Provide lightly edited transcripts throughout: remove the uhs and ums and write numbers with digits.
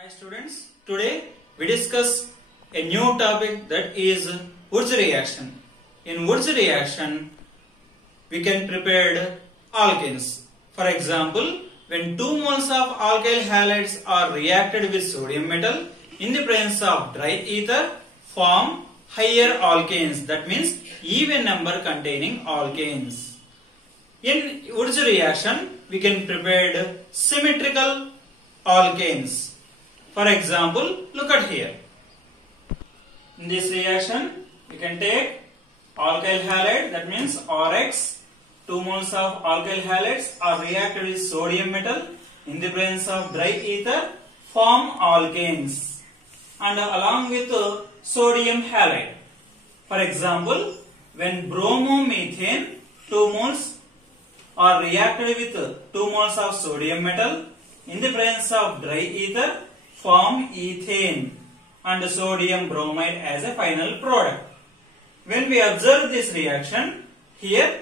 Hi students, today we discuss a new topic that is Wurtz reaction. In Wurtz reaction, we can prepare alkanes. For example, when 2 moles of alkyl halides are reacted with sodium metal in the presence of dry ether, form higher alkanes. That means even number containing alkanes. In Wurtz reaction, we can prepare symmetrical alkanes. For example, look at here. In this reaction, we can take alkyl halide, that means Rx. 2 moles of alkyl halides are reacted with sodium metal in the presence of dry ether, form alkanes, and along with sodium halide. For example, when bromomethane 2 moles are reacted with 2 moles of sodium metal in the presence of dry ether, form ethane and sodium bromide as a final product. When we observe this reaction, here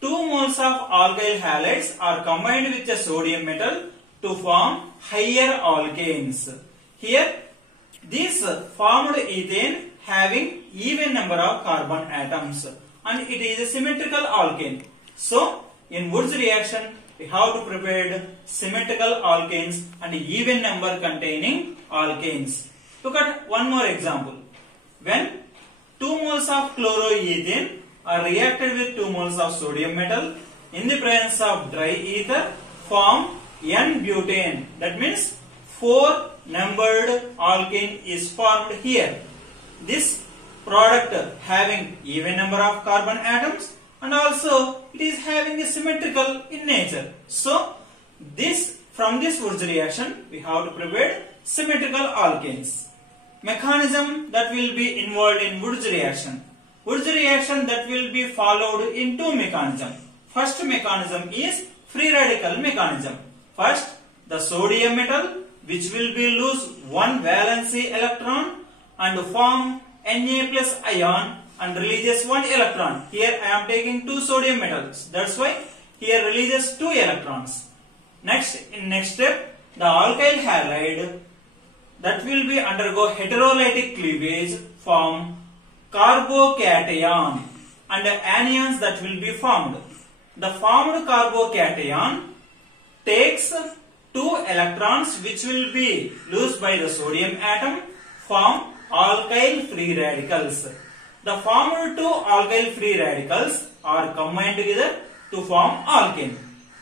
2 moles of alkyl halides are combined with a sodium metal to form higher alkanes. Here, this formed ethane having even number of carbon atoms and it is a symmetrical alkane. So, in Wurtz reaction, we have to prepare symmetrical alkanes and even number containing alkanes. Look at one more example. When 2 moles of chloroethane are reacted with 2 moles of sodium metal in the presence of dry ether, form N-butane. That means 4 numbered alkane is formed here. This product having even number of carbon atoms and also it is having a symmetrical in nature. So from this Wurtz reaction we have to prepare symmetrical alkanes. Mechanism that will be involved in Wurtz reaction. Wurtz reaction that will be followed in 2 mechanisms. First mechanism is free radical mechanism. First, the sodium metal which will be lose 1 valency electron and form Na plus ion and releases 1 electron. Here I am taking 2 sodium metals. That's why here releases 2 electrons. In next step, the alkyl halide that will be undergo heterolytic cleavage form carbocation and anions that will be formed. The formed carbocation takes 2 electrons which will be lost by the sodium atom, form alkyl free radicals. The formed 2 alkyl free radicals are combined together to form alkane.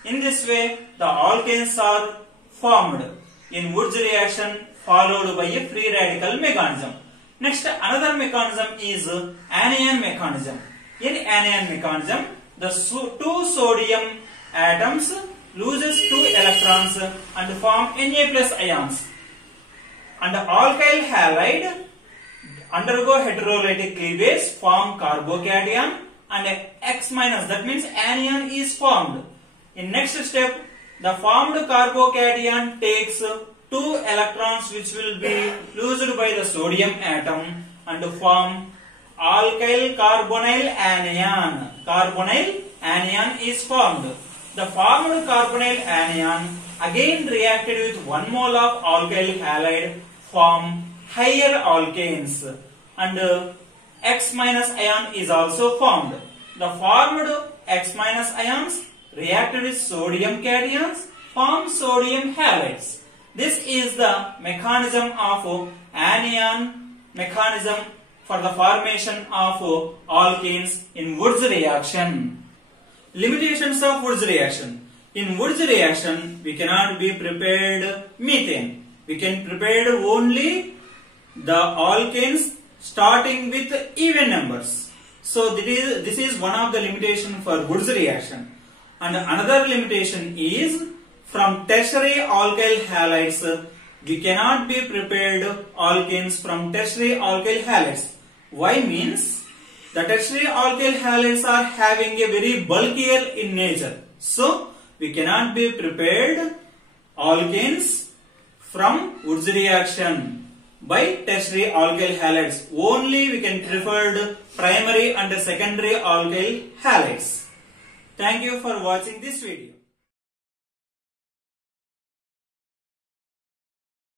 In this way, the alkanes are formed in Wurtz reaction followed by a free radical mechanism. Next, another mechanism is anion mechanism. In anion mechanism, the 2 sodium atoms loses 2 electrons and form Na plus ions. And the alkyl halide undergo heterolytic cleavage, form carbocation and X minus, that means anion is formed. In next step, the formed carbocation takes 2 electrons which will be loosed by the sodium atom and form alkyl carbonyl anion. Carbonyl anion is formed. The formed carbonyl anion again reacted with 1 mole of alkyl halide form higher alkanes and X minus ion is also formed. The formed X minus ions reacted with sodium cations form sodium halides. This is the mechanism of anion mechanism for the formation of alkanes in Wurtz reaction. Limitations of Wurtz reaction. In Wurtz reaction, we cannot be prepared methane. We can prepare only the alkanes starting with even numbers. So this is one of the limitation for Wurtz reaction. And another limitation is from tertiary alkyl halides we cannot be prepared alkanes from tertiary alkyl halides. Why means the tertiary alkyl halides are having a very bulkier in nature. So we cannot be prepared alkanes from Wurtz reaction by tertiary alkyl halides. Only we can prefer primary and secondary alkyl halides. Thank you for watching this video.